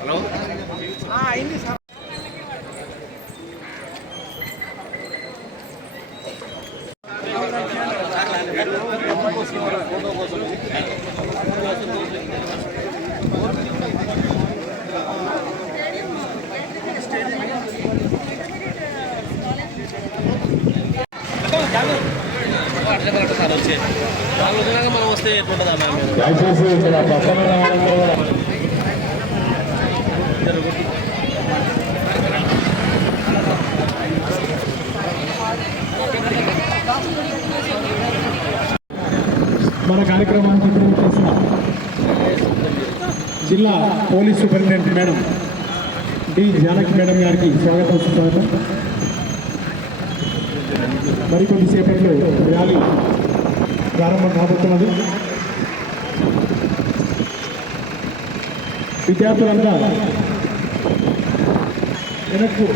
Hello అయింది sir. Sir వచ్చే వాళ్ళు వచ్చినాక మనం వస్తే ఎట్లుంటుందా మన కార్యక్రమానికి చేసిన జిల్లా police superintendent madam D Janaki madam గారికి స్వాగతం సుస్వాగతం. మరికొద్దిసేపట్లో ర్యాలీ ప్రారంభం కాబోతున్నది. విద్యార్థులంతా వెనక్కు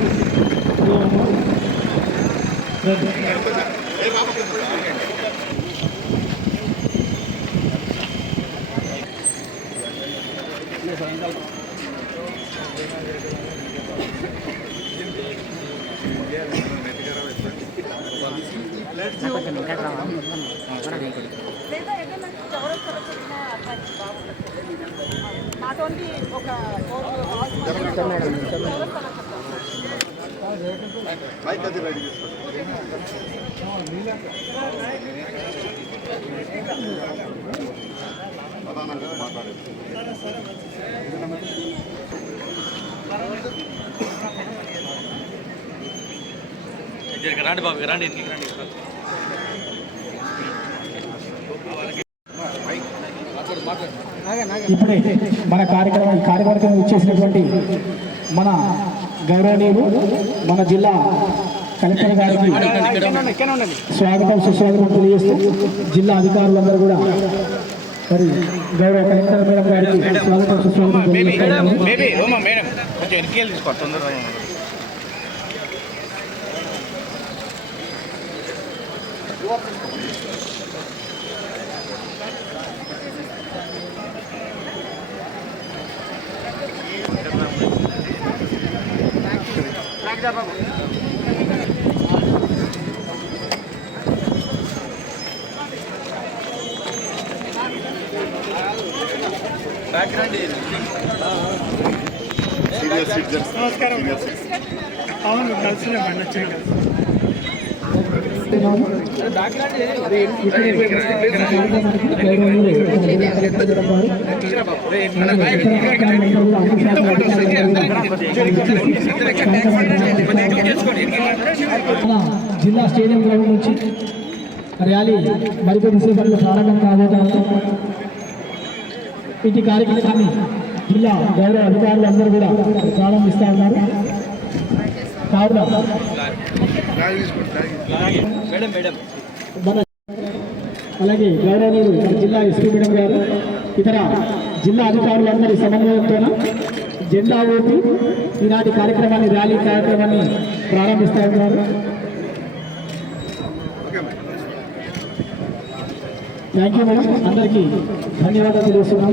రండి బాబు రండి. ఇప్పుడే మన కార్యక్రమం ఇచ్చేసినటువంటి మన గౌరవనీయులు మన జిల్లా కలెక్టర్ గారికి స్వాగతం సుస్వాగతం తెలియజేస్తూ జిల్లా అధికారులందరూ కూడా మరి గౌరవ కలెక్టర్ మేడం గారికి స్వాగతం సుస్వాగతం తెలియజేస్తాను. నమస్కారం. అవును కలిసి జిల్లా స్టేడియం గ్రౌండ్ నుంచి ర్యాలీ మరికొద్ది సేపట్లో ప్రారంభం కాబోతాము. ఇటు కార్యక్రమాన్ని జిల్లా గౌరవ అధికారులు అందరూ కూడా ప్రారంభిస్తా ఉన్నారు. కావున అలాగే గౌరవనీయులు జిల్లా ఎస్పీ మేడం గారు ఇతర జిల్లా అధికారులందరి సమన్వయంతో జెండా ఊపి ఈనాటి కార్యక్రమాన్ని ర్యాలీ కార్యక్రమాన్ని ప్రారంభిస్తా ఉన్నారు. థ్యాంక్ యూ మేడం, అందరికీ ధన్యవాదాలు తెలియజేస్తున్నాం.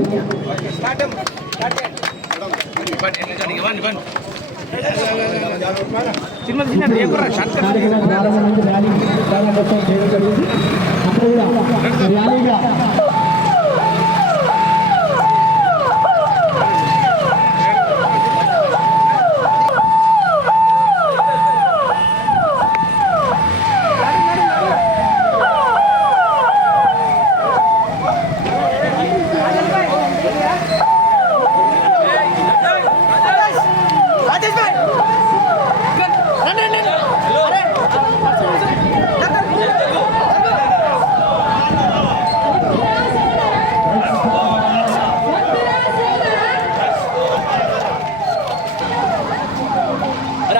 కార్యక్రమం ప్రారంభం నుంచి ర్యాలీ ప్రారంభోత్సవం చేయడం జరిగింది. అప్పుడు కూడా ర్యాలీగా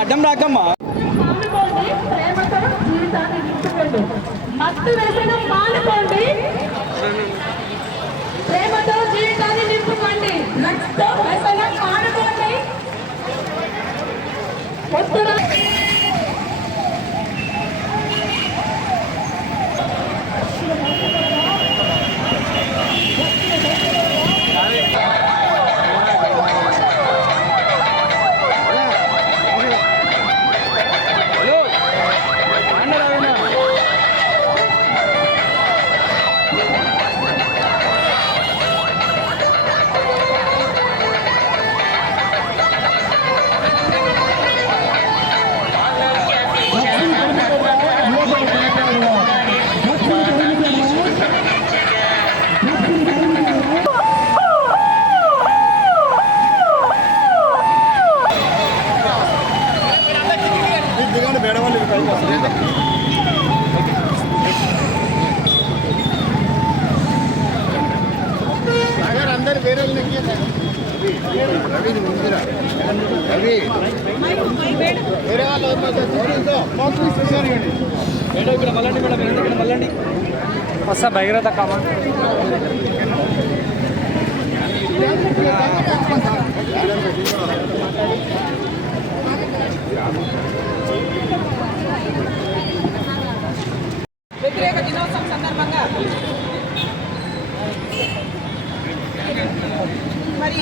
అడ్డం రాకమ్మా. మత్తు వ్యసనం మానుకోండి, ప్రేమతో జీవితాన్ని నింపుకోండి. వ్యసనం మేడం ఇక్కడ మళ్ళండి మేడం ఇక్కడ మళ్ళండి వస్తా భగీరథ కామా వ్యతిరేక దినోత్సవం సందర్భంగా మరి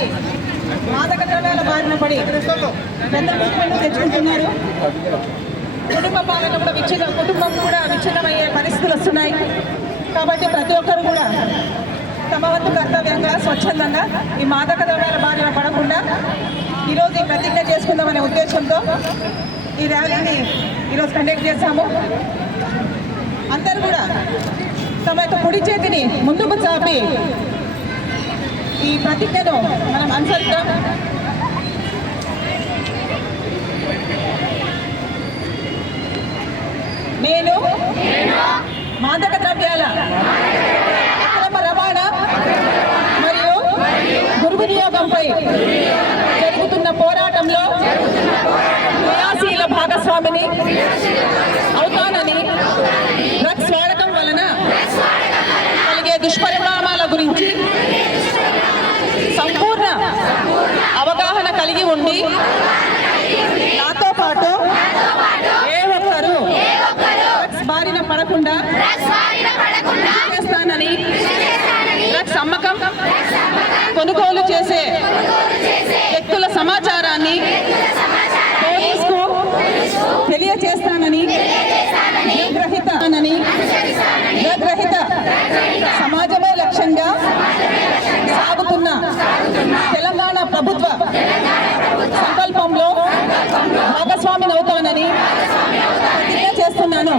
మాదక ద్రవ్యాల బారిన పడి పెద్ద ముఖ్యమైన తెచ్చుకుంటున్నారు. కుటుంబ పాలన కూడా కుటుంబం కూడా విచ్ఛిన్నమయ్యే పరిస్థితులు వస్తున్నాయి. కాబట్టి ప్రతి ఒక్కరు కూడా తమ వంతు కర్తవ్యంగా స్వచ్ఛందంగా ఈ మాదక ద్రవ్యాల బారిన పడకుండా ఈరోజు ఈ ప్రతిజ్ఞ చేసుకుందామనే ఉద్దేశంతో ఈ ర్యాలీని ఈరోజు కండక్ట్ చేశాము. అందరూ కూడా తమ యొక్క కుడి చేతిని ముందుకు చాపి ఈ ప్రతిజ్ఞను మనం అనుసరిద్దాం. నేను మాదక ద్రవ్యాల అక్రమ రవాణా మరియు దుర్వినియోగంపై జరుగుతున్న పోరాటంలో క్రియాశీల భాగస్వామిని అవుతానని, డ్రగ్స్ వాడకం వలన కలిగే దుష్పరిణామాల గురించి సంపూర్ణ అవగాహన కలిగి ఉండి నాతో పాటు ఏ ఒక్కరూ డ్రగ్స్ బారిన పడకుండా చేస్తానని, డ్రగ్స్ అమ్మకం కొనుగోలు చేసే వ్యక్తుల సమాచారాన్ని పోలీసుకు తెలియజేస్తానని, డ్రగ్రహిత సమాజమే లక్ష్యంగా సాగుతున్న తెలంగాణ ప్రభుత్వ సంకల్పంలో భాగస్వామిని అవుతానని ప్రతిజ్ఞ చేస్తున్నాను.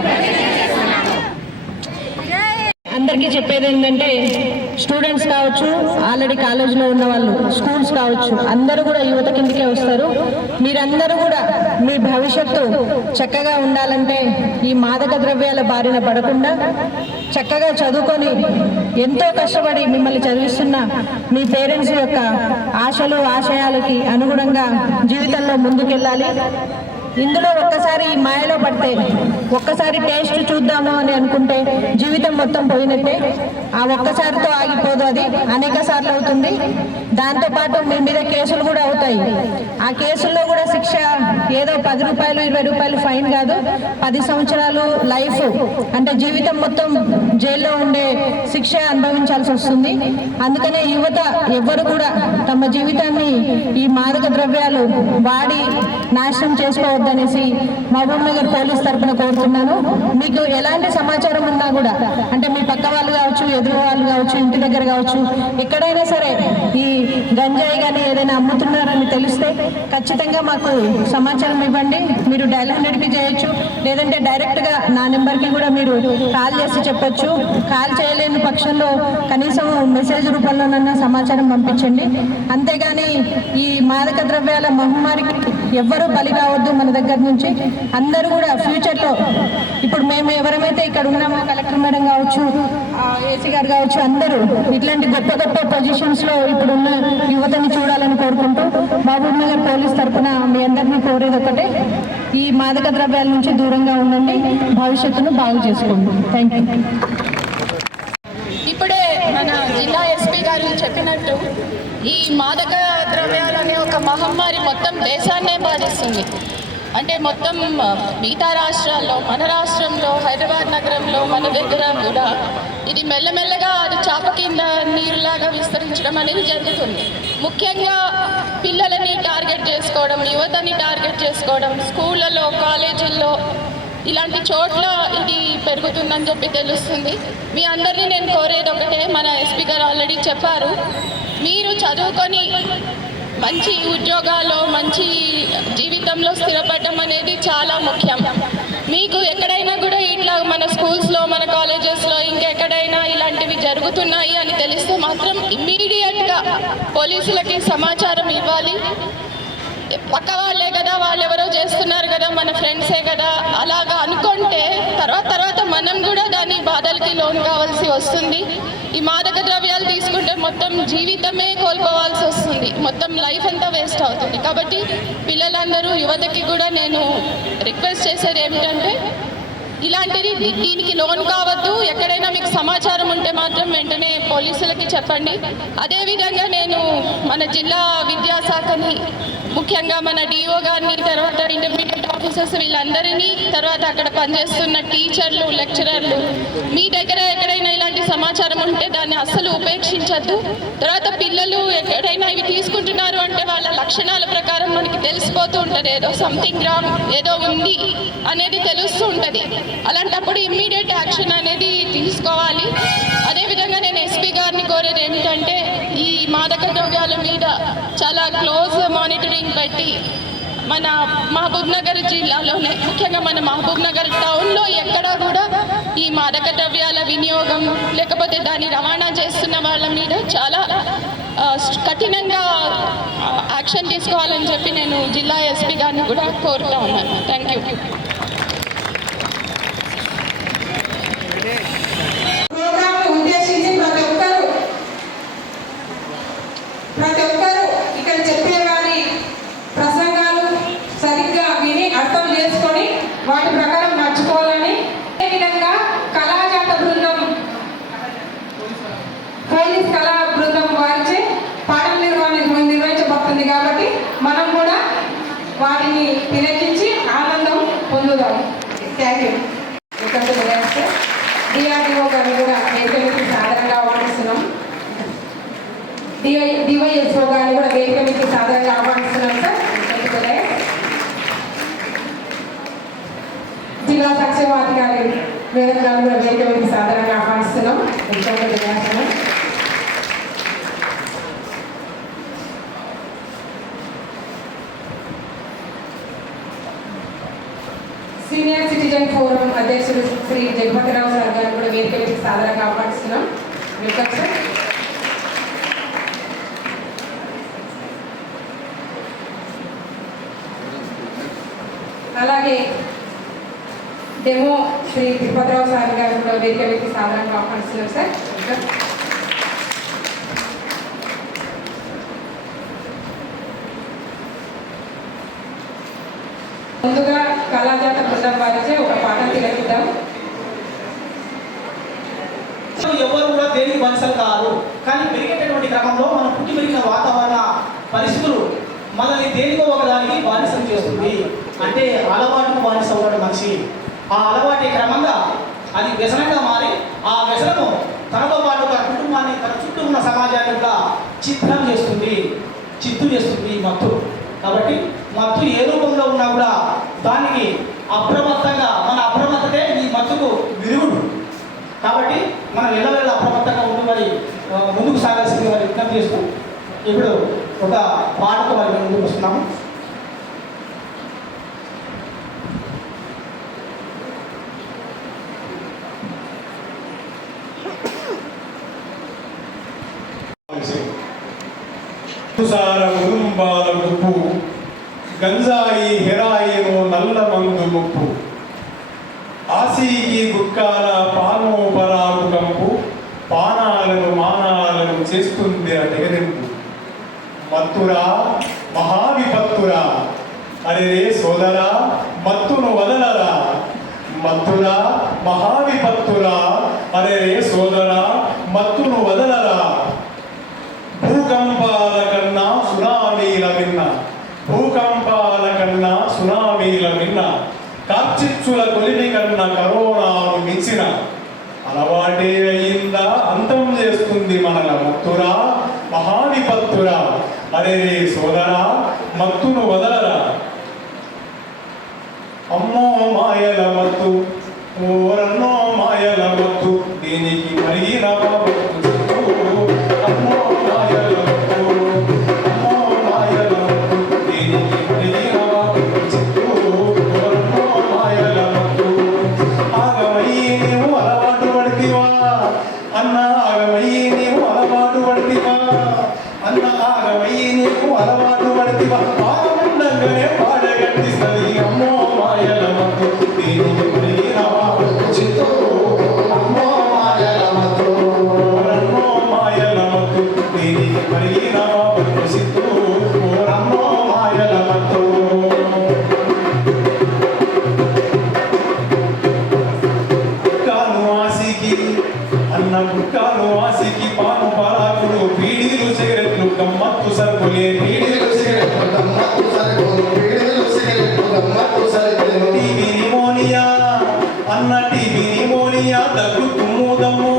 అందరికీ చెప్పేది ఏంటంటే స్టూడెంట్స్ కావచ్చు, ఆల్రెడీ కాలేజీలో ఉన్న వాళ్ళు, స్కూల్స్ కావచ్చు, అందరూ కూడా యువత కిందకే వస్తారు. మీరందరూ కూడా మీ భవిష్యత్తు చక్కగా ఉండాలంటే ఈ మాదక ద్రవ్యాల బారిన పడకుండా చక్కగా చదువుకొని ఎంతో కష్టపడి మిమ్మల్ని చదివిస్తున్న మీ పేరెంట్స్ యొక్క ఆశలు ఆశయాలకి అనుగుణంగా జీవితంలో ముందుకెళ్ళాలి. ఇందులో ఒక్కసారి ఈ మాయలో పడితే, ఒక్కసారి టేస్ట్ చూద్దాము అని అనుకుంటే జీవితం మొత్తం పోయినట్టే. ఆ ఒక్కసారితో ఆగిపోదు, అది అనేక సార్లు అవుతుంది. దాంతోపాటు మీ మీద కేసులు కూడా అవుతాయి. ఆ కేసుల్లో కూడా శిక్ష ఏదో 10 రూపాయలు 20 రూపాయలు ఫైన్ కాదు, 10 సంవత్సరాలు లైఫ్ అంటే జీవితం మొత్తం జైల్లో ఉండే శిక్ష అనుభవించాల్సి వస్తుంది. అందుకనే యువత ఎవ్వరు కూడా తమ జీవితాన్ని ఈ మాదక ద్రవ్యాలు వాడి నాశనం చేసుకోవద్దనేసి మహబూబ్ నగర్ పోలీస్ తరఫున కోరుతున్నాను. మీకు ఎలాంటి సమాచారం ఉన్నా కూడా, అంటే మీ పక్క వాళ్ళు కావచ్చు, ఎదురు వాళ్ళు కావచ్చు, ఇంటి దగ్గర కావచ్చు, ఎక్కడైనా సరే ఈ గంజాయి కానీ ఏదైనా అమ్ముతున్నారని తెలిస్తే ఖచ్చితంగా మాకు సమాచారం ఇవ్వండి. మీరు డయల్ 100కి చేయొచ్చు, లేదంటే డైరెక్ట్గా నా నెంబర్కి కూడా మీరు కాల్ చేసి చెప్పొచ్చు. కాల్ చేయలేని పక్షంలో కనీసం మెసేజ్ రూపంలోనన్నా సమాచారం పంపించండి. అంతేగాని ఈ మాదక ద్రవ్యాల మహమ్మారికి ఎవ్వరూ బలి కావద్దు. మన దగ్గర నుంచి అందరూ కూడా ఫ్యూచర్లో, ఇప్పుడు మేము ఎవరైతే ఇక్కడ ఉన్నామో, కలెక్టర్ మేడం కావచ్చు, ఏసీ గారు కావచ్చు, అందరూ ఇట్లాంటి గొప్ప గొప్ప పొజిషన్స్లో ఇప్పుడున్న యువతని చూడాలని కోరుకుంటూ మహబూబ్ నగర్ పోలీస్ తరఫున మీ అందరినీ కోరేది ఒకటే, ఈ మాదక ద్రవ్యాల నుంచి దూరంగా ఉండండి, భవిష్యత్తును బాగు చేసుకోండి. Thank you. ఇప్పుడే మన జిల్లా ఎస్పీ గారు చెప్పినట్టు ఈ మాదక ద్రవ్యాలనే ఒక మహమ్మారి మొత్తం దేశాన్నే బాధిస్తుంది. అంటే మొత్తం మిగతా రాష్ట్రాల్లో, మన రాష్ట్రంలో, హైదరాబాద్ నగరంలో, మన దగ్గర కూడా ఇది మెల్లమెల్లగా అది చాప కింద నీరులాగా విస్తరించడం అనేది జరుగుతుంది. ముఖ్యంగా పిల్లలని టార్గెట్ చేసుకోవడం, యువతని టార్గెట్ చేసుకోవడం, స్కూళ్ళలో, కాలేజీల్లో ఇలాంటి చోట్ల ఇది పెరుగుతుందని చెప్పి తెలుస్తుంది. మీ అందరినీ నేను కోరేది ఒకటే, మన ఎస్పీ గారు ఆల్రెడీ చెప్పారు, మీరు చదువుకొని మంచి ఉద్యోగాల్లో, మంచి జీవితంలో స్థిరపడడం అనేది చాలా ముఖ్యం. మీకు ఎక్కడైనా కూడా ఇట్లా మన స్కూల్స్లో, మన కాలేజెస్లో, ఇంకెక్కడైనా ఇలాంటివి జరుగుతున్నాయి అని తెలిస్తే మాత్రం ఇమ్మీడియట్గా పోలీసులకి సమాచారం ఇవ్వాలి. పక్క వాళ్ళే కదా, వాళ్ళు ఎవరో చేస్తున్నారు కదా, మన ఫ్రెండ్సే కదా అలాగా అనుకుంటే తర్వాత మనం కూడా దాని బాధలకి లోన్ కావాల్సి వస్తుంది. ఈ మాదక ద్రవ్యాలు తీసుకుంటే మొత్తం జీవితమే కోల్పోవాల్సి వస్తుంది, మొత్తం లైఫ్ అంతా వేస్ట్ అవుతుంది. కాబట్టి పిల్లలందరూ, యువతకి కూడా నేను రిక్వెస్ట్ చేసేది ఏమిటంటే ఇలాంటిది దీనికి లోన్ కావద్దు. ఎక్కడైనా మీకు సమాచారం ఉంటే మాత్రం వెంటనే పోలీసులకి చెప్పండి. అదేవిధంగా నేను మన జిల్లా విద్యాశాఖని, ముఖ్యంగా మన డిఓ గారిని, తర్వాత ఇంటర్మీడియట్ ఆఫీసర్స్ వీళ్ళందరినీ, తర్వాత అక్కడ పనిచేస్తున్న టీచర్లు, లెక్చరర్లు, మీ దగ్గర ఎక్కడైనా ఇలాంటి సమాచారం ఉంటే దాన్ని అస్సలు ఉపేక్షించద్దు. తర్వాత పిల్లలు ఎక్కడైనా ఇవి తీసుకుంటున్నారు అంటే వాళ్ళ లక్షణాల ప్రకారం మనకి తెలిసిపోతూ ఉంటుంది, ఏదో సంథింగ్ రాంగ్, ఏదో ఉంది అనేది తెలుస్తూ ఉంటుంది. అలాంటప్పుడు ఇమ్మీడియట్ యాక్షన్ అనేది తీసుకోవాలి. అదేవిధంగా నేను ఎస్పీ గారిని కోరేది ఏమిటంటే ఈ మాదక ద్రవ్యాల మీద చాలా క్లోజ్ మానిటరింగ్ పెట్టి మన మహబూబ్ నగర్ జిల్లాలోనే, ముఖ్యంగా మన మహబూబ్ నగర్ టౌన్లో ఎక్కడా కూడా ఈ మాదక ద్రవ్యాల వినియోగం లేకపోతే దాన్ని రవాణా చేస్తున్న వాళ్ళ మీద చాలా కఠినంగా యాక్షన్ తీసుకోవాలని చెప్పి నేను జిల్లా ఎస్పీ గారిని కూడా కోరుతా ఉన్నాను. Thank you. ఉద్దేశించి ప్రతి ఒక్కరు ఇక్కడ చెప్పేవారి ప్రసంగాలు సరిగ్గా విని అర్థం చేసుకొని వాటి ప్రకారం నడుచుకోవాలని, అదేవిధంగా కళాజాత బృందం, పోలీస్ కళా బృందం వారిచే పాఠం నిర్వహించబడుతుంది. కాబట్టి మనం కూడా వాటిని తిలకించి ఆనందం పొందుదాం. Thank you. డిఆర్డిఓ గారిని కూడా వేదికకి సాధారణంగా ఆహ్వానిస్తున్నాం. డివైఎస్ఓ గారిని కూడా వేదికకి సాధారణంగా ఆహ్వానిస్తున్నాం సార్. జిల్లా సంక్షేమాధికారి మేడం గారిని కూడా వేదికకి సాధారణంగా ఆహ్వానిస్తున్నాం. సీనియర్ సిటిజన్ ఫోరం అధ్యక్షుడు శ్రీ జగపతిరావు సార్ గారు కూడా వేదికకి సాధారణంగా ఆహ్వానిస్తున్నాం. Welcome sir. అలాగే డెమో శ్రీ తిరుపతిరావు సార్ గారు కూడా వేదికకి సాధారణంగా ఆహ్వానిస్తున్నాం సార్. ముందుగా కళాజాత బృందం వారిచే ఒక పాఠం తిలకిద్దాం. ఎవరు కూడా దేనికి బానిసలు కాదు, కానీ పెరిగేటటువంటి క్రమంలో మనం పుట్టి పెరిగిన వాతావరణ పరిస్థితులు మనల్ని దేనికో ఒకదానికి బానిసం చేస్తుంది. అంటే అలవాటుకు బానిస ఉన్నాడు మనిషి. ఆ అలవాటు క్రమంగా అది వ్యసనంగా మారి ఆ వ్యసనము తనతో పాటు తన కుటుంబాన్ని, తన చుట్టూ ఉన్న సమాజాన్ని కూడా చిత్రం చేస్తుంది, చిత్తు చేస్తుంది మత్తు. కాబట్టి మత్తు ఏ రూపంలో ఉన్నా కూడా దానికి అప్రమత్తంగా, మన అప్రమత్తతే ఈ మత్తుకు విరుగుడు. కాబట్టి మనం ఎల్లవేళ అప్రమత్తంగా ఉండి మరి ముందుకు సాగాల్సింది మరి విజ్ఞప్తి చేస్తూ ఇప్పుడు ఒక పాటతో మరి ముందుకు వస్తున్నాము. ముప్పు, గంజాయి హెరాయిను నల్ల మందు ముప్పు, ఆసీకి గుట్కాల పానో పరాకు కంపు, పానాలను మానాలను చేస్తుంది తెగరింపు. మత్తురా మహావిపత్తురా, అరే సోదరా మత్తును వదలరా. మత్తురా మహావిపత్తురా, అరే సోదరా మత్తును వదలరా. భూకంపాల కన్నా సునామీల మిన్న, భూకంపాల కన్నా సునామీల మిన్న, కార్చిచ్చుల కొలిమి కన్నా కరోనాను మించిన అలవాటే అయిందా అంతం చేస్తుంది మనల మత్తురా మహావిపత్తురా, అరే సోదరా మత్తును వదలరా. అమ్మో మాయల మత్తు, ఓరన్నో మాయల మత్తు, దీనికి మరిగిన అలవాటు పడితివా, బాగుండగా ఉండంగానే పాడగట్టిస్తుంది అమ్మో మాయల మత్తు దీనికి మరిగిన చిత్తూ అమ్మో మాయల మత్తు అమ్మో మాయల మత్తు దీనికి మరిగిన చిత్తూ అమ్మో మాయల మత్తు అన్న గుట్కాలు ఆసికి పాను పరాకులు పీడీలు సిగరెట్లు గమ్మత్తు సరుకులే పీడీలు సిగరెట్లు గమ్మత్తు సరుకులు పీడీలు సిగరెట్లు గమ్మత్తు సరుకులు టీవీ నిమోనియా అన్న టీవీ నిమోనియా దగ్గు తుమ్ముదమ్ము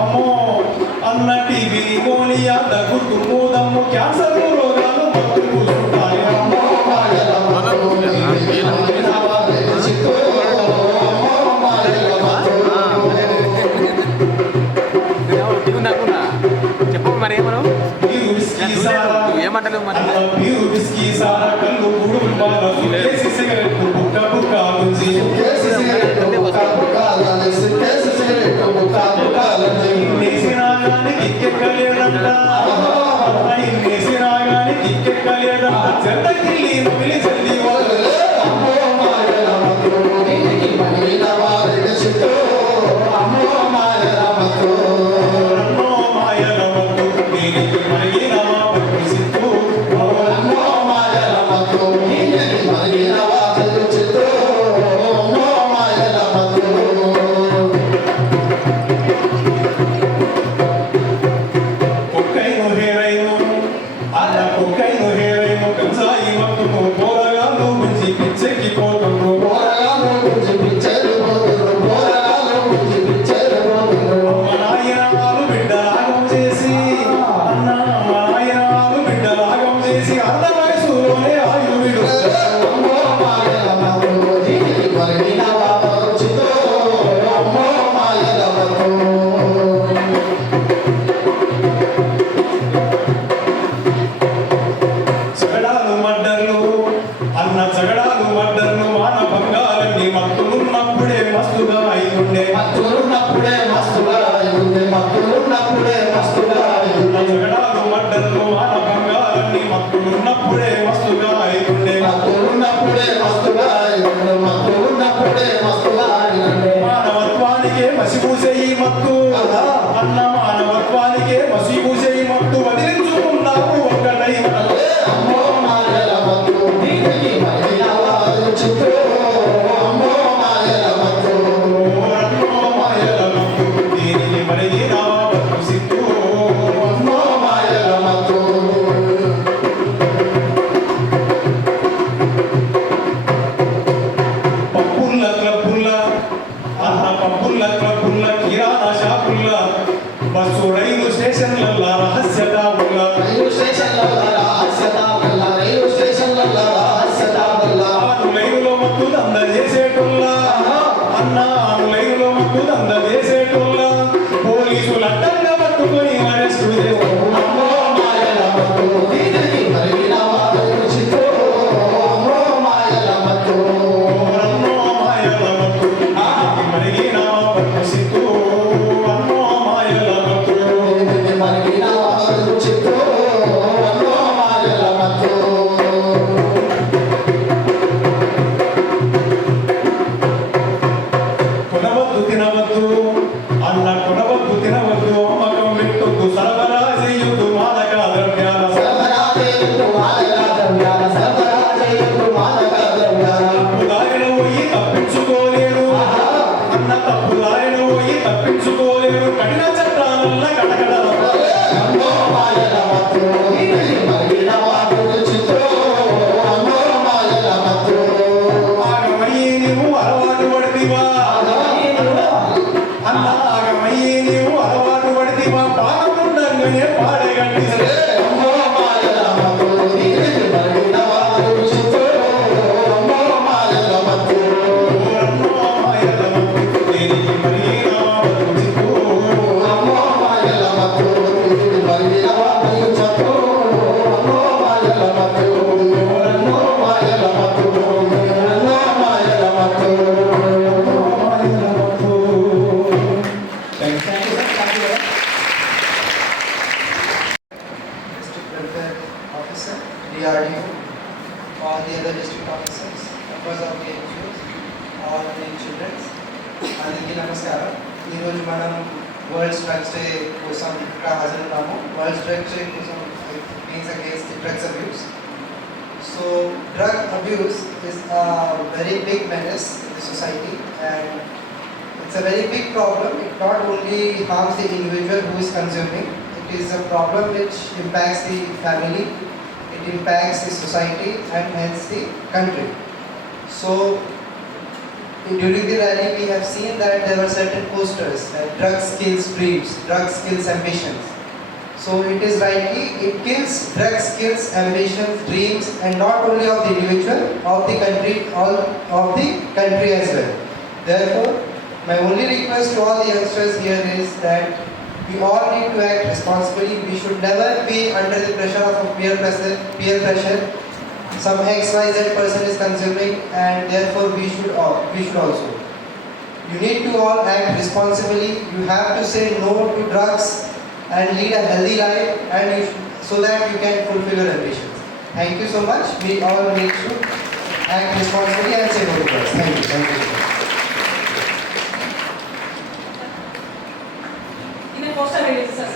అమ్మో అన్న టీవీ నిమోనియా దగ్గు తుమ్ముదమ్ము క్యాన్సర్ రోగాలు మత్తు కూర్చుంటాయి అమ్మో మాయల మత్తు చెప్పు మరి ఏమను ఏమంటలేవు మరి కళ్ళు మానవత్వానికే మసిపూసే ఈ మత్తు అన్న మానవత్వానికే మసిపూసే ఈ మత్తు వదిలించుకున్నాము ఒక్కటై అమ్మో మాయల మత్తు దీనికి మరిగిన వారు చిత్తూ అమ్మో మాయల మత్తు అమ్మో మాయల మత్తు దీనికి మరిగిన వారు చిత్తూ అమ్మో మాయల మత్తు కిరాణా షాపుల్ల బస్సు రైలు స్టేషన్ల రహస్యతావుల లైనులో మత్తు దంద చేసేటుల్ల అన్న లైనులో మత్తు దంద చేసేటుల్ల పోలీసులు అడ్డంగా పట్టుకొని అరెస్టు తప్పించుకోలేరు కఠిన చట్టాల కడగడ ఆగమయ్యి నీవు అలవాటు పడితివా అన్న ఆగమయ్యి నీవు అలవాటు పడితివా పాడకుండగానే పాడగట్టి DRDO, all the other district officers, members of the NGOs, all the children. అందరికీ నమస్కారం. ఈరోజు మనం వరల్డ్ డ్రగ్స్ డే కోసం ఇక్కడ హాజరున్నాము. వరల్డ్ డ్రగ్స్ డే కోసం means against drugs abuse. So drug abuse is a very big menace in the society and it's a very big problem. It not only harms the individual who is consuming, it is a problem which impacts the family, it impacts the society and hence the country. So during the rally we have seen that there were certain posters like drugs kills dreams, drugs kills ambitions. So it is rightly, it kills, drugs kills ambitions, dreams, and not only of the individual, of the country, all of the country as well. Therefore, my only request to all the youngsters here is that we all need to act responsibly. We should never be under the pressure of peer pressure. Some XYZ person is consuming and therefore we should also. You need to all act responsibly. You have to say no to drugs and lead a healthy life and so that you can fulfill your ambitions. Thank you so much. We all need to act responsibly and say no to drugs. Thank you. Thank you. In a poster release, sir.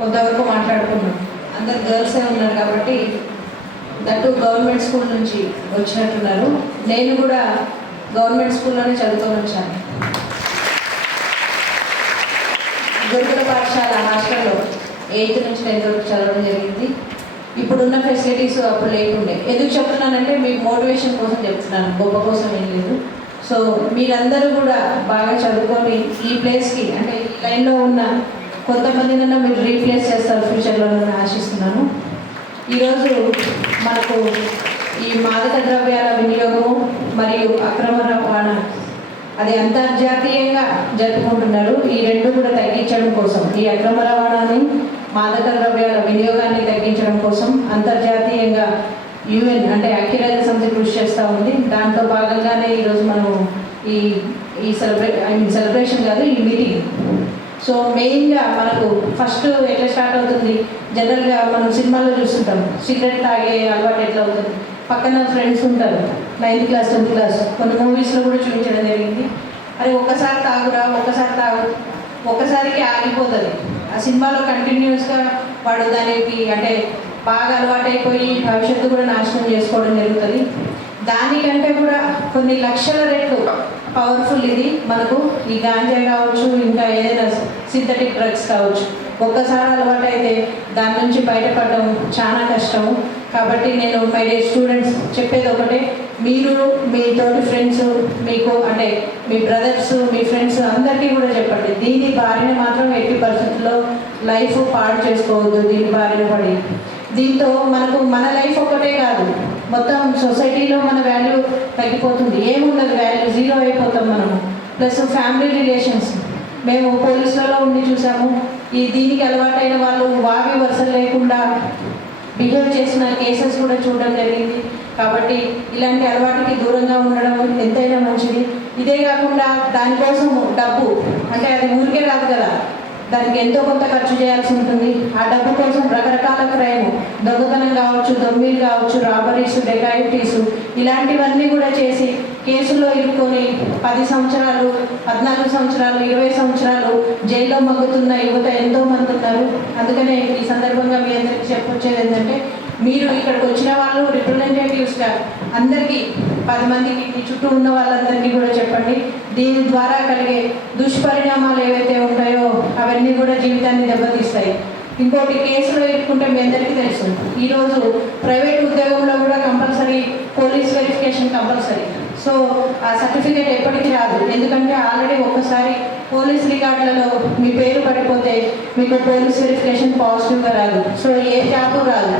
కొంతవరకు మాట్లాడుకున్నాం. అందరు గర్ల్సే ఉన్నారు కాబట్టి that government school నుంచి వచ్చినట్టున్నారు. నేను కూడా government స్కూల్లోనే చదువుకొని వచ్చాను. గురుకుల పాఠశాల హాస్టల్లో 8th నుంచి 10th వరకు చదవడం జరిగింది. ఇప్పుడున్న ఫెసిలిటీస్ అప్పుడు లేకుండే. ఎందుకు చెప్తున్నానంటే మీకు మోటివేషన్ కోసం చెప్తున్నాను, గొప్ప కోసం ఏం లేదు. సో మీరందరూ కూడా బాగా చదువుకొని ఈ ప్లేస్కి అంటే ఈ లైన్లో ఉన్న కొంతమందినైనా మీరు రీప్లేస్ చేస్తారు ఫ్యూచర్లో నేను ఆశిస్తున్నాను. ఈరోజు మనకు ఈ మాదక ద్రవ్యాల వినియోగము మరియు అక్రమ రవాణా అది అంతర్జాతీయంగా జరుపుకుంటున్నారు. ఈ రెండు కూడా తగ్గించడం కోసం, ఈ అక్రమ రవాణాని మాదక ద్రవ్యాల వినియోగాన్ని తగ్గించడం కోసం అంతర్జాతీయంగా UN అంటే ఐక్యరాజ్య సమితి కృషి చేస్తూ ఉంది. దాంట్లో భాగంగానే ఈరోజు మనం ఈ సెలబ్రేషన్ కాదు, ఈ మీటింగ్. సో మెయిన్గా మనకు ఫస్ట్ ఎట్లా స్టార్ట్ అవుతుంది, జనరల్గా మనం సినిమాల్లో చూస్తుంటాం సిగరెట్ తాగే అలవాటు ఎట్లా అవుతుంది. పక్కన ఫ్రెండ్స్ ఉంటారు 9th క్లాస్ 10th క్లాస్, కొన్ని మూవీస్లో కూడా చూపించడం జరిగింది. అరే ఒక్కసారి తాగురా, ఒక్కసారి తాగు, ఒక్కసారికి ఆగిపోతుంది. ఆ సినిమాలో కంటిన్యూస్గా వాడు దానికి అంటే బాగా అలవాటైపోయి భవిష్యత్తు కూడా నాశనం చేసుకోవడం జరుగుతుంది. దానికంటే కూడా కొన్ని లక్షల రెట్లు పవర్ఫుల్ ఇది మనకు ఈ గాంజా కావచ్చు, ఇంకా ఏదైనా సింథటిక్ డ్రగ్స్ కావచ్చు. ఒక్కసారి అలవాటు అయితే దాని నుంచి బయటపడడం చాలా కష్టము. కాబట్టి నేను మై డే స్టూడెంట్స్ చెప్పేది ఒకటే, మీరు మీ తోటి ఫ్రెండ్స్ మీకు అంటే మీ బ్రదర్స్ మీ ఫ్రెండ్స్ అందరికీ కూడా చెప్పండి, దీని బారిన మాత్రం 80% లైఫ్ పాడు చేసుకోవద్దు. దీని బారిన పడి దీంతో మనకు మన లైఫ్ ఒక్కటే కాదు, మొత్తం సొసైటీలో మన వాల్యూ తగ్గిపోతుంది. ఏముండదు, వాల్యూ జీరో అయిపోతాం మనము. ప్లస్ ఫ్యామిలీ రిలేషన్స్ మేము పోలీసులలో ఉండి చూసాము. దీనికి అలవాటైన వాళ్ళు వావి వరుసలు లేకుండా బిహేవ్ చేసిన కేసెస్ కూడా చూడడం జరిగింది. కాబట్టి ఇలాంటి అలవాటుకి దూరంగా ఉండడం ఎంతైనా మంచిది. ఇదే కాకుండా దానికోసం డబ్బు అంటే అది ఊరికే రాదు కదా, దానికి ఎంతో కొంత ఖర్చు చేయాల్సి ఉంటుంది. ఆ డబ్బు కోసం రకరకాల క్రైమ్, దొంగతనం కావచ్చు, దొంగలు కావచ్చు, రాబరీస్, డెకాయిటీస్ ఇలాంటివన్నీ కూడా చేసి కేసుల్లో ఇరుక్కొని 10 సంవత్సరాలు 14 సంవత్సరాలు 20 సంవత్సరాలు జైల్లో మగ్గుతున్న యువత ఎంతోమంది ఉన్నారు. అందుకనే ఈ సందర్భంగా మీ అందరికీ చెప్పొచ్చేది ఏంటంటే, మీరు ఇక్కడికి వచ్చిన వాళ్ళు రిప్రజెంటేటివ్స్గా అందరికీ 10 మందికి మీ చుట్టూ ఉన్న వాళ్ళందరికీ కూడా చెప్పండి. దీని ద్వారా కలిగే దుష్పరిణామాలు ఏవైతే ఉంటాయో అవన్నీ కూడా జీవితాన్ని దెబ్బతీస్తాయి. ఇంకోటి, కేసులో ఇరుక్కుంటే మీ అందరికీ తెలుసు, ఈరోజు ప్రైవేట్ ఉద్యోగంలో కూడా compulsory police verification compulsory. So ఆ సర్టిఫికేట్ ఎప్పటికీ రాదు, ఎందుకంటే ఆల్రెడీ ఒక్కసారి పోలీస్ రికార్డులలో మీ పేరు పడిపోతే మీకు పోలీస్ వెరిఫికేషన్ పాజిటివ్గా రాదు. సో ఏ జాబు రాదు.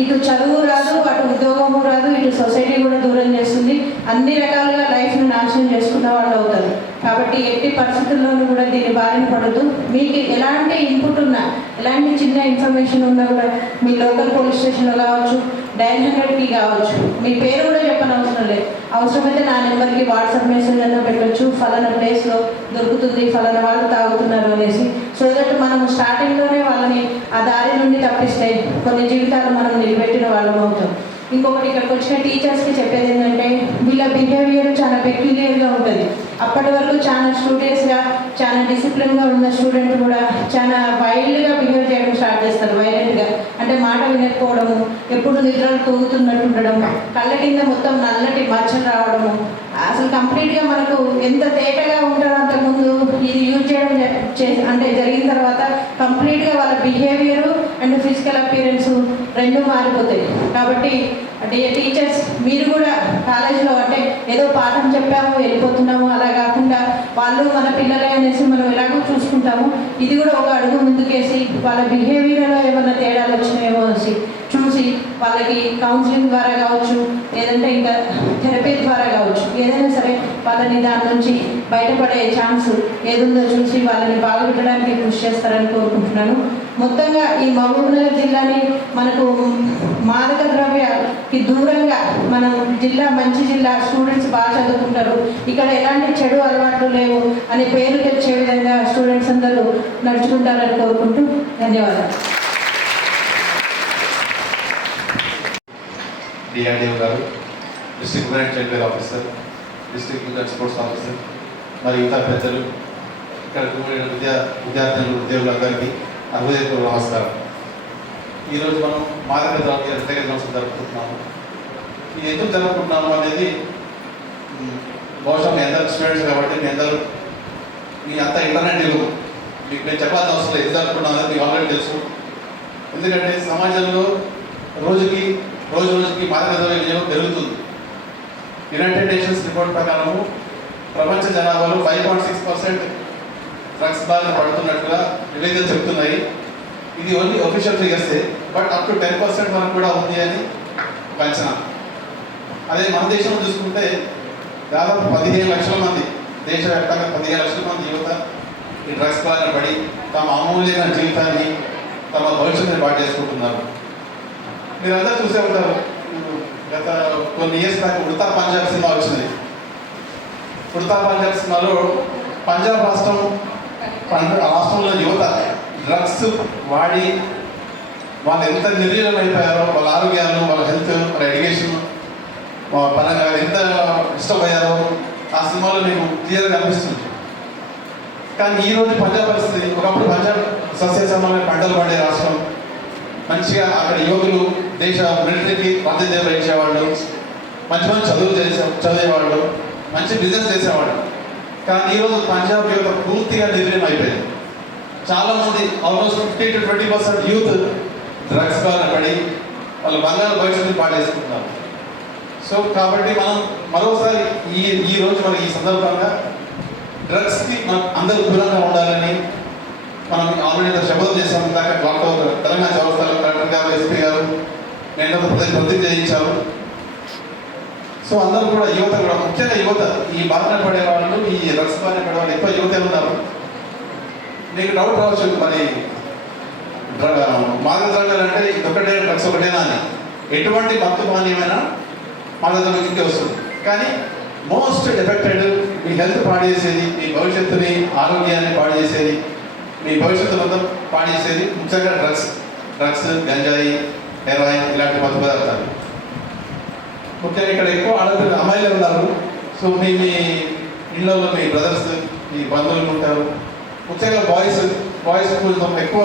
ఇటు చదువు రాదు, అటు ఉద్యోగము రాదు, ఇటు సొసైటీ కూడా దూరం చేస్తుంది. అన్ని రకాలుగా లైఫ్ను నాశనం చేసుకున్న వాళ్ళు అవుతారు. కాబట్టి ఎట్టి పరిస్థితుల్లోనూ కూడా దీని బారిన పడద్దు. మీకు ఎలాంటి ఇన్పుట్ ఉన్నా, ఎలాంటి చిన్న ఇన్ఫర్మేషన్ ఉన్నా కూడా మీ లోకల్ పోలీస్ స్టేషన్లో కావచ్చు, డైల్ 100కి కావచ్చు, మీ పేరు కూడా చెప్పనవసరం లేదు. అవసరమైతే నా నెంబర్కి వాట్సాప్ మెసేజ్ అన్నా పెట్టవచ్చు, ఫలానా ప్లేస్లో దొరుకుతుంది, ఫలానా వాళ్ళు తాగుతున్నారు అనేసి. సో దట్ మనం స్టార్టింగ్లోనే వాళ్ళని ఆ దారి నుండి తప్పిస్తే కొన్ని జీవితాలు మనం నిలబెట్టిన వాళ్ళం అవుతాం. ఇంకొకటి ఇక్కడికి వచ్చిన టీచర్స్కి చెప్పేది ఏంటంటే వీళ్ళ బిహేవియర్ చాలా పెక్యులియర్గా ఉంటుంది. అప్పటి వరకు చాలా స్టూడెంట్స్గా, చాలా డిసిప్లిన్గా ఉన్న స్టూడెంట్ కూడా చాలా వైల్డ్గా బిహేవ్ చేయడం స్టార్ట్ చేస్తారు. వైలెంట్గా అంటే మాట వినకపోవడము, ఎప్పుడు నిద్రలు తూగుతున్నట్టు ఉండడము, కళ్ళ కింద మొత్తం నల్లటి మచ్చలు రావడము, అసలు కంప్లీట్గా మనకు ఎంత తేటగా ఉంటారో అంతకుముందు ఇది యూజ్ చేయడం అంటే జరిగిన తర్వాత కంప్లీట్గా వాళ్ళ బిహేవియరు అండ్ ఫిజికల్ అపియరెన్స్ రెండు మారిపోతాయి. కాబట్టి టీచర్స్ మీరు కూడా కాలేజీలో అంటే ఏదో పాఠం చెప్పాము వెళ్ళిపోతున్నాము అలా కాకుండా వాళ్ళు మన పిల్లలే అనేసి మనం ఎలాగో చూసుకుంటాము, ఇది కూడా ఒక అడుగు ముందుకేసి వాళ్ళ బిహేవియర్లో ఏమైనా తేడాలు వచ్చినాయేమో అనేసి చూసి వాళ్ళకి కౌన్సిలింగ్ ద్వారా కావచ్చు, లేదంటే ఇంకా థెరపీ ద్వారా కావచ్చు, ఏదైనా సరే వాళ్ళని దాని నుంచి బయటపడే ఛాన్స్ ఏదుందో చూసి వాళ్ళని బాగుపెట్టడానికి కృషి చేస్తారని కోరుకుంటున్నాను. మొత్తంగా ఈ మహబూబ్నగర్ జిల్లాని మనకు మాదక ద్రవ్యకి దూరంగా మనం జిల్లా మంచి జిల్లా, స్టూడెంట్స్ బాగా చదువుకుంటారు, ఇక్కడ ఎలాంటి చెడు అలవాట్లు లేవు అనే పేరు తెచ్చే విధంగా స్టూడెంట్స్ అందరూ నడుచుకుంటారని కోరుకుంటూ ధన్యవాదాలు. డిఆర్డిఓ గారు, district women child welfare officer, district women sports officer మరియు ఇతర పెద్దలు, ఇక్కడ కూడిన విద్యార్థులు, ఉద్యోగులందరికీ హృదయపూర్వక నమస్కారం. ఈరోజు మనం మాదక ద్రవ్య వ్యతిరేక దినోత్సవం జరుపుకుంటున్నాము. ఇది ఎందుకు జరుపుకుంటున్నాము అనేది బహుశా మీ అందరు స్టూడెంట్స్ కాబట్టి మీ అంతా ఇంటర్నెట్ మీకు నేను చెప్పాల్సిన అవసరం లేదు. ఎందుకు జరుపుకుంటున్నాం అనేది మీకు ఆల్రెడీ తెలుసు. ఎందుకంటే సమాజంలో రోజు రోజుకి మాదక ద్రవ్య వినియోగం పెరుగుతుంది. యునైటెడ్ నేషన్స్ రిపోర్ట్ ప్రకారము ప్రపంచ జనాభాలో 5.6% డ్రగ్స్ బారిన పడుతున్నట్టుగా నివేదికలు చెప్తున్నాయి. ఇది ఓన్లీ ఒఫిషియల్ ఫిగర్సే, బట్ అప్ టు 10% వరకు కూడా ఉంది అని ఒక అంచనా. అదే మన దేశంలో చూసుకుంటే దాదాపు 15 లక్షల మంది, దేశవ్యాప్తంగా 15 లక్షల మంది యువత ఈ డ్రగ్స్ బారిన పడి తమ అమూల్యమైన జీవితాన్ని, తమ భవిష్యత్తుని పాటు చేసుకుంటున్నారు. మీరందరూ చూసే ఉంటారు, గత కొన్ని years back Udatha Punjab cinema వచ్చింది. ఉడతా పంజాబ్ సినిమాలో పంజాబ్ రాష్ట్రంలో యువత డ్రగ్స్ వాడి వాళ్ళు ఎంత నిర్వీర్యం అయిపోయారో, వాళ్ళ ఆరోగ్యాలను, వాళ్ళ హెల్త్, వాళ్ళ ఎడ్యుకేషన్ పరంగా ఎంత డిస్టర్బ్ అయ్యారో ఆ సినిమాలో మీకు క్లియర్గా అనిపిస్తుంది. కానీ ఈరోజు పంజాబ్ పరిస్థితి, ఒకప్పుడు పంజాబ్ సస్యశ్యామలమైన పంటలు పండే రాష్ట్రం, మంచిగా అక్కడ యువకులు దేశ మిలిటరీకి ప్రాతినిధ్యం వహించేవాళ్ళు, మంచి చదివేవాళ్ళు, మంచి బిజినెస్ చేసేవాళ్ళు. కానీ ఈరోజు పంజాబ్ యువత పూర్తిగా నిర్వీర్యం అయిపోయింది. చాలామంది ఆల్మోస్ట్ 50 to 20% యూత్ డ్రగ్స్ బారిన పడి వాళ్ళ బంగారు భవిష్యత్తుని పాటు చేసుకుంటున్నారు. సో కాబట్టి మనం మరోసారి ఈ రోజు మనం ఈ సందర్భంగా డ్రగ్స్కి మనం అందరూ దూరంగా ఉండాలని మనం ఆల్రెడీ శపథం చేసాం. ఇందాక తెలంగాణ చౌరస్తాలో కలెక్టర్ గారు, ఎస్పీ గారు నేను ప్రతిజ్ఞ చేయించారు. సో అందరూ కూడా యువత కూడా, ముఖ్యంగా యువత, ఈ బారిన పడే వాళ్ళు, ఈ డ్రగ్స్ బారిన పడే వాళ్ళు ఎక్కువ యువత ఉన్నారు. మీకు డౌట్ రావచ్చు, మరి మాదక ద్రవ్యాలు అంటే ఇదొకటే డ్రగ్స్ ఒకటేనా అని. ఎటువంటి మత్తు పానీయమైనా మాదక ద్రవ్యం కిందకే వస్తుంది. కానీ మోస్ట్ ఎఫెక్టెడ్, మీ హెల్త్ పాడు చేసేది, మీ భవిష్యత్తుని, ఆరోగ్యాన్ని పాడు చేసేది, మీ భవిష్యత్తు మొత్తం పాడు చేసేది ముఖ్యంగా డ్రగ్స్, గంజాయి, హెరాయిన్ ఇలాంటి మత్తు పదార్థాలు. ముఖ్యంగా ఇక్కడ ఎక్కువ ఆడపిల్లలు, అమ్మాయిలే ఉన్నారు. సో మీ ఇళ్ళలో మీ బ్రదర్స్, మీ బంధువులు ఉంటారు. ముఖ్యంగా బాయ్స్ కొంచెం ఎక్కువ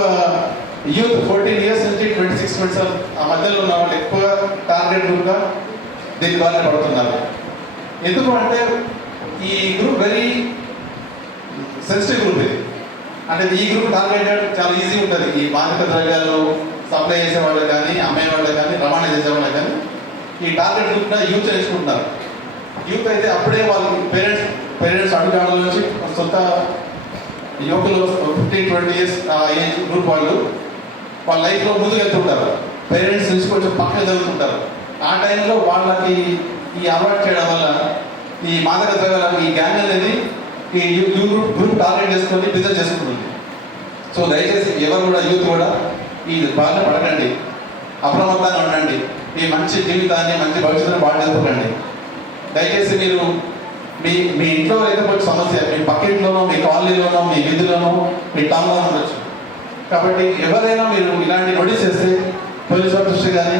యూత్ 14 years నుంచి 26-27 ఆ మధ్యలో ఉన్న వాళ్ళు ఎక్కువ టార్గెట్ గ్రూప్గా దీని బారిన పడుతున్నారు. ఎందుకు అంటే ఈ గ్రూప్ వెరీ సెన్సిటివ్ గ్రూప్. ఇది అంటే ఈ గ్రూప్ టార్గెటెడ్ చాలా ఈజీ ఉంటుంది. ఈ మాదక ద్రవ్యాలు సప్లై చేసే వాళ్ళకి కానీ, అమ్మే వాళ్ళకి కానీ, రవాణా చేసే వాళ్ళకి కానీ ఈ టార్గెట్ గ్రూప్గా యూత్ చేసుకుంటున్నారు. యూత్ అయితే అప్పుడే వాళ్ళకి పేరెంట్స్ అడుగుల నుంచి సొంత యువకులు 15-20 years ఆ ఏజ్ గ్రూప్ వాళ్ళ లైఫ్లో ముందుకు వెళ్తుంటారు. పేరెంట్స్ నుంచి కొంచెం పక్కన జరుగుతుంటారు. ఆ టైంలో వాళ్ళకి ఈ అలవాటు చేయడం వల్ల ఈ మాదక ద్రవ్యాల ఈ గ్యాంగ్ అనేది ఈ గ్రూప్ టార్గెట్ చేసుకొని బిజినెస్ చేసుకుంటుంది. సో దయచేసి ఎవరు కూడా యూత్ కూడా ఈ బాగా పడకండి, అప్రమత్తంగా ఉండండి. మీ మంచి జీవితాన్ని మంచి భవిష్యత్తుని బాగా చేసుకోకండి. దయచేసి మీరు మీ ఇంట్లో అయితే కొంచెం సమస్య, మీ పక్కింట్లోనో, మీ కాలనీలోనో, మీ వీధిలోనో, మీ టౌన్లో ఉండొచ్చు. కాబట్టి ఎవరైనా మీరు ఇలాంటి నోటీస్ చేస్తే పోలీస్ వారి దృష్టి కానీ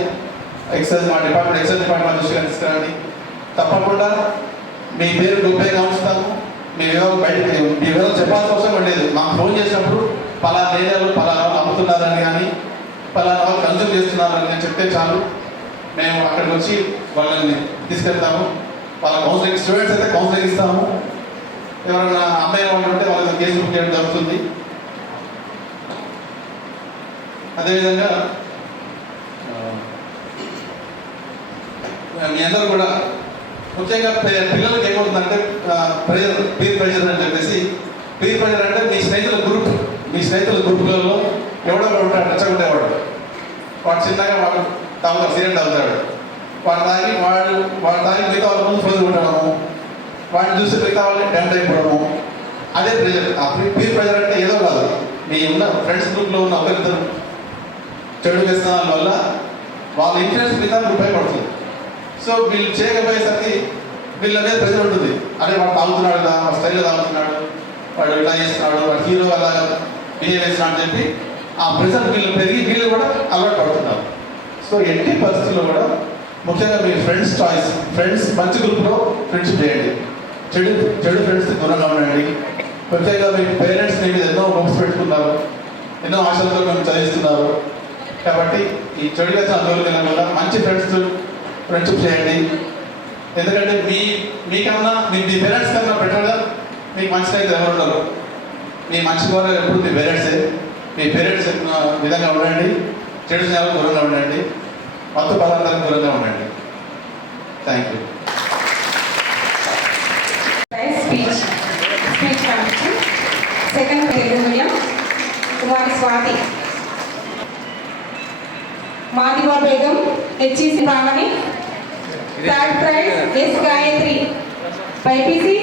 ఎక్సైజ్ డిపార్ట్మెంట్ దృష్టి కానీ తీసుకురండి. తప్పకుండా మీ పేరు గోప్యంగా ఉంచుతాము. మీ వివరాలు బయటకి మీ వివరాలు చెప్పాల్సిన అవసరం లేదు. మాకు ఫోన్ చేసినప్పుడు పలానా ఏరియాలో పలానా అమ్ముతున్నారని కానీ పలానా వాళ్ళు కన్జ్యూమ్ చేస్తున్నారని నేను చెప్తే చాలు, మేము అక్కడికి వచ్చి వాళ్ళని తీసుకెళ్తాము. వాళ్ళ కౌన్సిలింగ్, స్టూడెంట్స్ అయితే కౌన్సిలింగ్ ఇస్తాము. ఎవరైనా అమ్మాయి వాళ్ళు ఉంటే వాళ్ళకి కేసు బుక్ చేయడం జరుగుతుంది. అదేవిధంగా మీ అందరూ కూడా ముఖ్యంగా పిల్లలకి ఏమవుతుందంటే పీర్ ప్రెషర్ అని చెప్పేసి, పీర్ ప్రెషర్ అంటే మీ స్నేహితుల గ్రూప్లలో ఎవడో ఉంటాడు, నచ్చకుండేవాడు. వాడు చిన్నగా వాడు తాగుతాడు, సీరియల్ తాగుతాడు. వాడు తాగి మిగతా వాళ్ళ ముందు ఫోన్ ఉండడము, వాడిని చూసి మిగతా వాళ్ళని టెంప్ట్ అయిపోవడము, అదే ప్రెషర్. ఆ పీర్ ప్రెషర్ అంటే ఏదో కాదు, మీ ఉన్న ఫ్రెండ్స్ గ్రూప్లో ఉన్న ఒకరిద్దరు చెడు వ్యసనాల వల్ల వాళ్ళ ఇన్ఫ్లుయెన్స్ మీద ఉపయోగపడుతుంది. సో వీళ్ళు చేయకపోయేసరికి వీళ్ళ మీద ప్రెజర్ ఉంటుంది. అదే వాడు తాగుతున్నాడు కదా, వాడు స్టైల్లో తాగుతున్నాడు, వాడు ఇలా చేస్తున్నాడు, వాడు హీరో అలా బిహేవ్ చేస్తున్నాడు అని చెప్పి ఆ ప్రెజర్ వీళ్ళు పెరిగి వీళ్ళు కూడా అలవాటు పడుతున్నారు. సో ఎట్టి పరిస్థితుల్లో కూడా ముఖ్యంగా మీ ఫ్రెండ్స్ చాయిస్, ఫ్రెండ్స్ మంచి గ్రూప్లో ఫ్రెండ్షిప్ చేయండి. చెడు ఫ్రెండ్స్కి దూరంగా ఉండండి. ముఖ్యంగా మీ పేరెంట్స్ని మీద ఎన్నో హోప్స్ పెట్టుకున్నారు, ఎన్నో ఆశలతో మేము చదివిస్తున్నారు. కాబట్టి ఈ చెడు వ్యసనాల జోలికి వెళ్ళకుండా మంచి ఫ్రెండ్షిప్ చేయండి. ఎందుకంటే మీకన్నా మీ పేరెంట్స్ కన్నా బెటర్గా మీకు మంచి స్నేహితులు ఎవరు ఉండరు. మీ మంచి ద్వారా ఎప్పుడు మీ పేరెంట్సే. మీ పేరెంట్స్ విధంగా ఉండండి, చెడు స్నేహాలకు దూరంగా ఉండండి, మత్తు పదార్థాలకు దూరంగా ఉండండి. Thank you. Second Telugu medium కుమారి స్వాతి, మాదివా Begum, HEC Bhavani, third prize S Gayathri, BiPC